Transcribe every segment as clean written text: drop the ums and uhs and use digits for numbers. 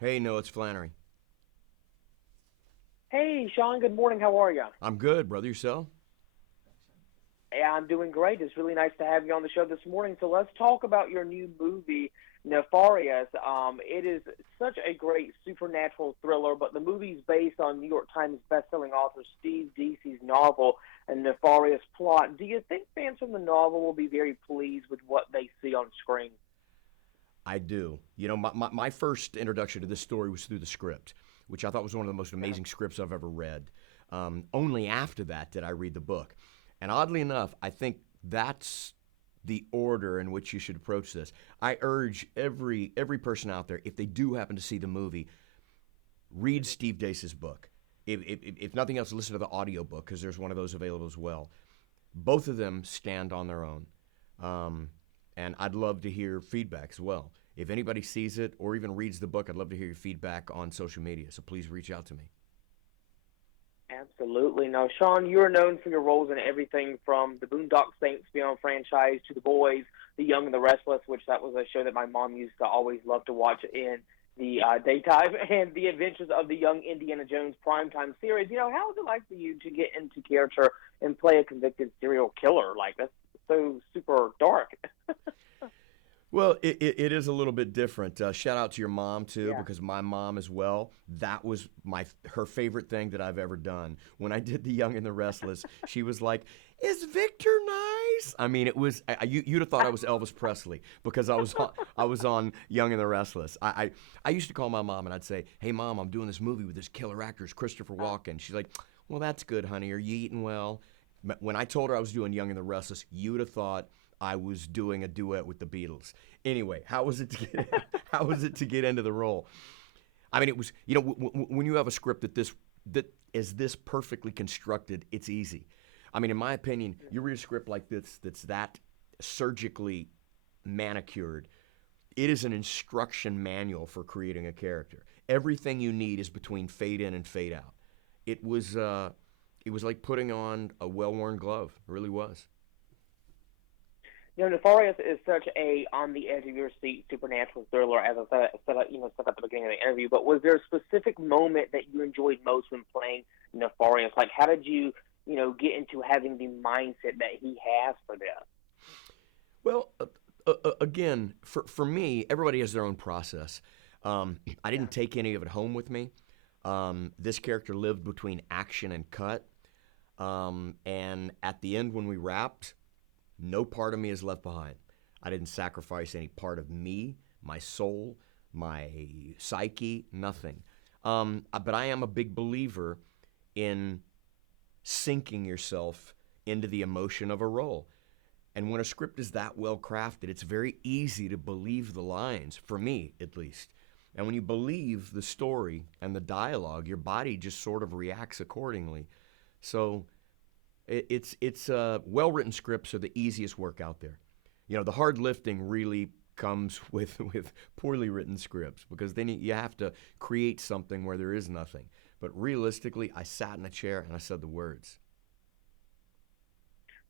Hey, no, it's Flannery. Hey, Sean, good morning. How are you? I'm good, brother. Yourself? Yeah, I'm doing great. It's really nice to have you on the show this morning. So let's talk about your new movie, Nefarious. It is such a great supernatural thriller, but the movie's based on New York Times bestselling author Steve Deasy's novel and Nefarious plot. Do you think fans from the novel will be very pleased with what they see on screen? I do. My first introduction to this story was through the script, which I thought was one of the most Yeah. amazing scripts I've ever read. Only after that did I read the book. And oddly enough, I think that's the order in which you should approach this. I urge every person out there, if they do happen to see the movie, read Steve Dace's book. If nothing else, listen to the audiobook because there's one of those available as well. Both of them stand on their own. Um, and I'd love to hear feedback as well. If anybody sees it or even reads the book, I'd love to hear your feedback on social media. So please reach out to me. Absolutely. Now, Sean, you're known for your roles in everything from the Boondock Saints spin-off franchise to The Boys, The Young and the Restless, which that was a show that my mom used to always love to watch in the daytime, and The Adventures of the Young Indiana Jones primetime series. How is it like for you to get into character and play a convicted serial killer? Like, that's so super dark. Well, it is a little bit different. Shout out to your mom too, Yeah. because my mom as well. That was her favorite thing that I've ever done. When I did The Young and the Restless, she was like, "Is Victor nice?" I mean, it was you'd have thought I was Elvis Presley because I was on Young and the Restless. I used to call my mom and I'd say, "Hey mom, I'm doing this movie with this killer actor, Christopher Walken." She's like, "Well, that's good, honey. Are you eating well?" When I told her I was doing Young and the Restless, you would have thought I was doing a duet with the Beatles. Anyway, how was it to get how was it to get into the role? I mean, it was when you have a script that is this perfectly constructed, it's easy. I mean, in my opinion, you read a script like this that's that surgically manicured. It is an instruction manual for creating a character. Everything you need is between fade in and fade out. It was uh, it was like putting on a well-worn glove. It really was. Nefarious is such a on the edge of your seat supernatural thriller, as I said at the beginning of the interview. But was there a specific moment that you enjoyed most when playing Nefarious? Like, how did you get into having the mindset that he has for this? Well, again, for me, everybody has their own process. I Yeah. didn't take any of it home with me. This character lived between action and cut. And at the end, when we wrapped, no part of me is left behind. I didn't sacrifice any part of me, my soul, my psyche, nothing. But I am a big believer in sinking yourself into the emotion of a role. And when a script is that well crafted, it's very easy to believe the lines, for me at least. And when you believe the story and the dialogue, your body just sort of reacts accordingly. So it's well written scripts are the easiest work out there. The hard lifting really comes with poorly written scripts because then you have to create something where there is nothing. But realistically, I sat in a chair and I said the words.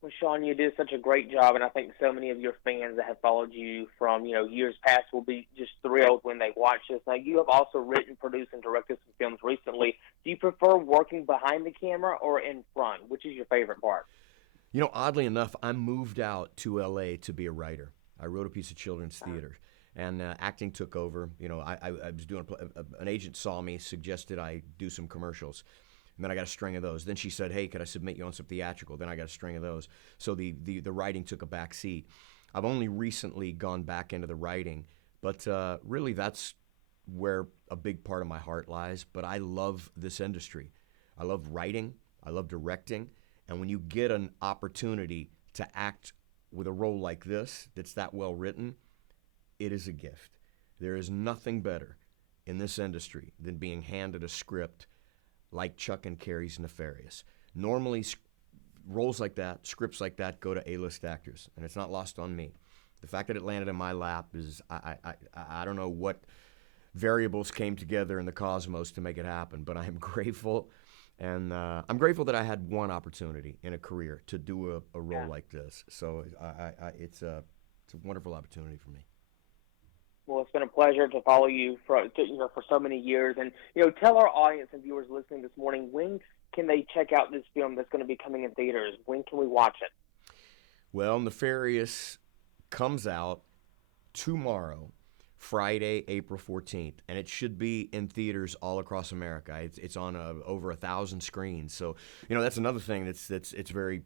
Well, Sean, you did such a great job, and I think so many of your fans that have followed you from years past will be just thrilled when they watch this. Now, you have also written, produced, and directed some films recently. Do you prefer working behind the camera or in front? Which is your favorite part? Oddly enough, I moved out to LA to be a writer. I wrote a piece of children's theater, and acting took over. I was doing an agent saw me, suggested I do some commercials. And then I got a string of those. Then she said, "Hey, could I submit you on some theatrical?" Then I got a string of those. So the writing took a back seat. I've only recently gone back into the writing, but really that's where a big part of my heart lies. But I love this industry. I love writing. I love directing. And when you get an opportunity to act with a role like this that's that well written, it is a gift. There is nothing better in this industry than being handed a script like Chuck and Carrie's Nefarious. Normally, roles like that, scripts like that, go to A-list actors, and it's not lost on me. The fact that it landed in my lap is I don't know what variables came together in the cosmos to make it happen, but I am grateful, and I'm grateful that I had one opportunity in a career to do a role Yeah. like this. So it's a wonderful opportunity for me. Well, it's been a pleasure to follow you for so many years, and tell our audience and viewers listening this morning, when can they check out this film that's going to be coming in theaters? When can we watch it? Well, Nefarious comes out tomorrow, Friday, April 14th, and it should be in theaters all across America. It's on over 1,000 screens, so that's another thing it's very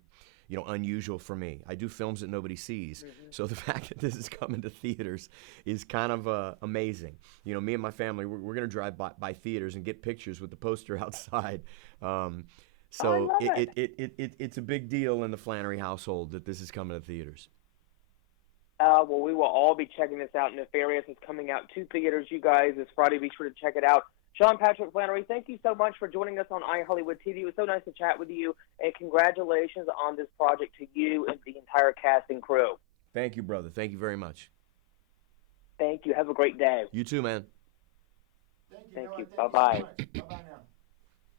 unusual for me. I do films that nobody sees, so the fact that this is coming to theaters is kind of amazing. Me and my family, we're going to drive by theaters and get pictures with the poster outside. So it's a big deal in the Flannery household that this is coming to theaters. Well, we will all be checking this out. Nefarious is coming out to theaters, you guys, this Friday. Be sure to check it out. Sean Patrick Flannery, thank you so much for joining us on IHollywoodTV. It was so nice to chat with you, and congratulations on this project to you and the entire cast and crew. Thank you, brother. Thank you very much. Thank you. Have a great day. You too, man. Thank you. Bye-bye.